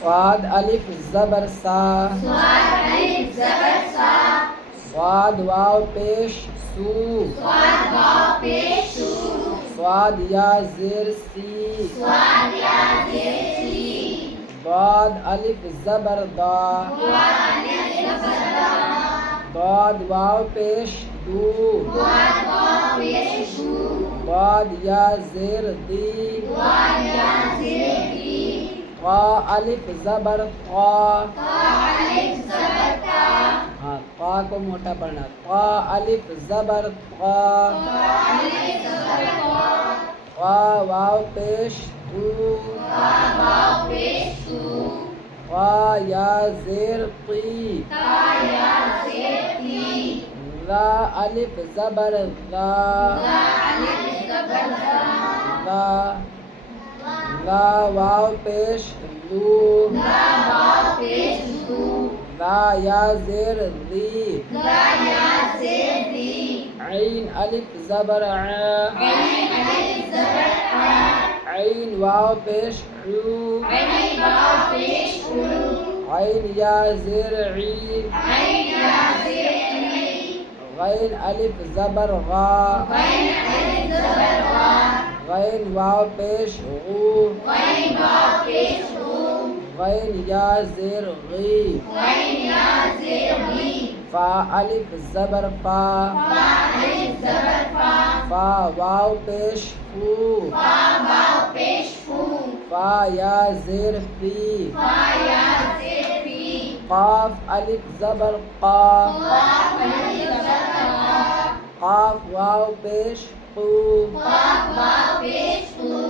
صاد الف زبر سا صاد الف زبر سا صاد واو پیش سو صاد واو پیش سو صاد یا زیر سی صاد یا زیر سی ضاد الف زبر دا ضاد الف زبر دا ضاد واو پیش دو ضاد واو پیش دو ضاد یا زیر دی ضاد یا زیر دی قا الف زبر قا قا الف زبر قا ہاں قا کو موٹا پڑھنا قا الف زبر قا قا الف زبر قا قا واو پیش قو قا واو پیش قو قا یا زیر قی قا یا زیر قی ذا الف زبر ذا ذا الف زبر ذا ذا ذا واو پیش ذو ذا واو پیش ذو ذا یا زیر ذی ذا یا زیر دی عین الف زبر ع عین الف زبر ع عین واو پیش عو عین واو پیش عو عین یا زیر عی عین یا زیر عی غین الف زبر غا غین الف زبر غا غین واو پیش غو غین واو پیش غو غین یا زیر غی غین یا زیر غی فا الف زبر فا فا الف زبر فا فا واو پیش فو فا واو پیش فو فا یا زیر فی فا یا زیر فی قاف الف زبر قا قاف الف زبر قا قاف واو پیش قو قاف واو پیش قو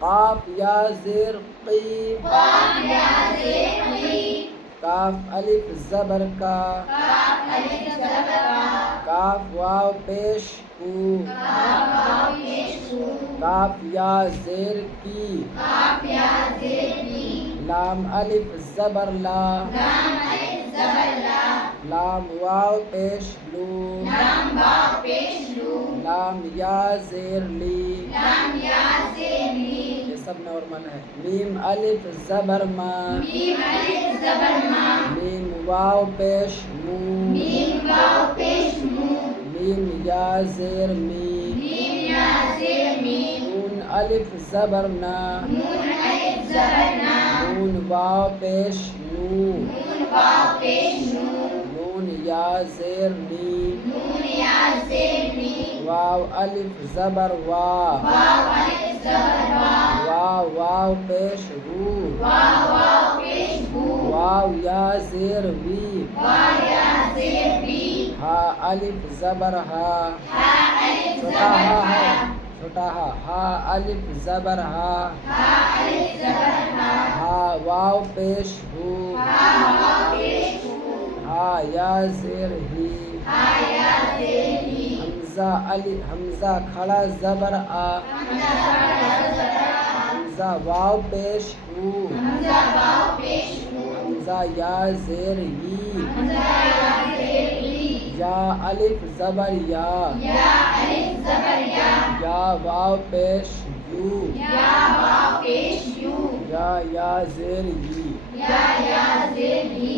قاف یا زیر قی قاف یا زیر قی کاف الف زبر کا قاف الف زبر قا کاف واو پیش کو قاف واو پیش قو کاف یا زیر کی قاف یا زیر قی لام الف زبر لا لام الف زبر لا لام واو پیش لو لام واو پیش لو لام یا زیر لی لام یا زیر لی یہ سب نارمل ہے میم الف زبر ما میم الف زبر ما میم واو پیش مو میم واو پیش مو میم یا زیر می میم یا زیر می نون الف زبر نا نون الف زبر نا نون واو پیش نو نون واو پیش نو نون یا زیر نی نون یا زیر نی واو الف زبر وا واو الف زبر وا واو واو پیش ہو واو واو پیش ہو واو یا زیر وی واو یا زیر وی ہا الف زبر ہا ہا الف چھوٹا زبر ہا ہا ہے چھوٹا ہا الف زبر ہا ہا الف زبر ہا ہا واو پیش ہو ہا واو پیش ہو ہا یا زیر ہی ہا یا زیر ہی حمزہ حمزہ کھڑا زبر آ حمزہ واو پیش ہو حمزہ واو پیش ہو حمزہ یا زیر ہی حمزہ یا زیر ہی یا الف زبر یا الف زبر یا واو پیش یو واو پیش یو یا زیر ہی یا زیر ہی